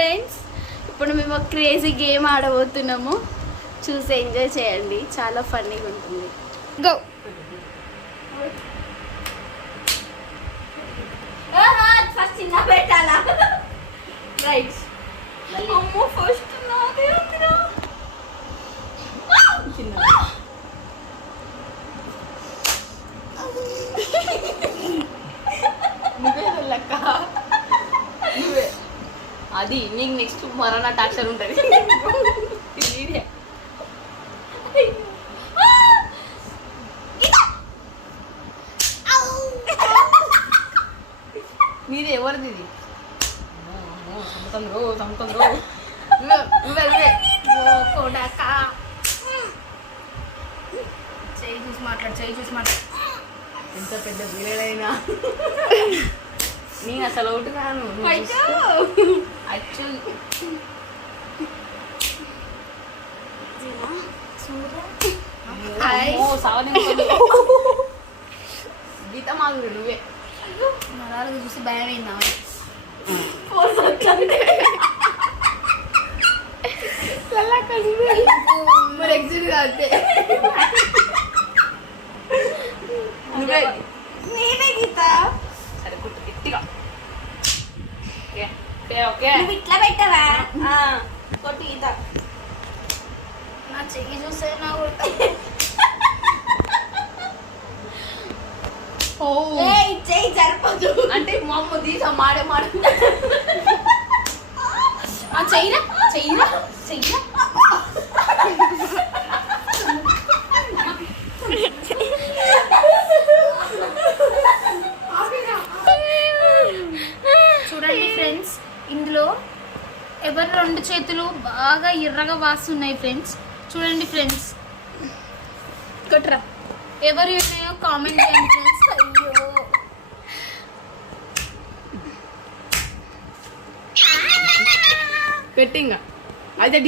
Friends, ఇప్పుడు మేము ఒక క్రేజీ గేమ్ ఆడబోతున్నాము. చూసి ఎంజాయ్ చేయండి, చాలా ఫన్నీగా ఉంటుంది. గో. ఫస్ట్ చిన్న పెట్టాలా? రైట్. అమ్మో ఫస్ట్ నాదే ఉందిరా. నువ్వే వెళ్ళక్క, నువ్వే. అది నీకు నెక్స్ట్ మరణ టార్చర్ ఉంటుంది. మీది ఎవరిది ఇది? చంపుతుండ్రు. నువ్వే చేయి చూసి మాట్లాడు. ఎంత పెద్ద వీలైనా నేను అసలు ఒకటి కాను. గీత మాధురి నువ్వే. మరాలకు చూసి భయం అయిందా? మరి ఎగ్జిట్ అంతే. నువ్వే. నేనే గీత. సరే కుట్టు గట్టిగా. ఓకే నువ్వు ఇట్లా పెట్టవా? కొట్టు గీత. నా చెయ్యి చూసే నా చెయ్యి సరిపోదు అంటే మా అమ్మ తీసా మాడే చెయ్యిరా. చూడండి ఫ్రెండ్స్, ఇందులో ఎవరు రెండు చేతులు బాగా ఎర్రగా వాస్తున్నాయి ఫ్రెండ్స్. చూడండి ఫ్రెండ్స్, కొట్రా. ఎవరు ఉన్నాయో కామెంట్ చేయండి ఫ్రెండ్స్. అయ్యో పెట్టింగా అయితే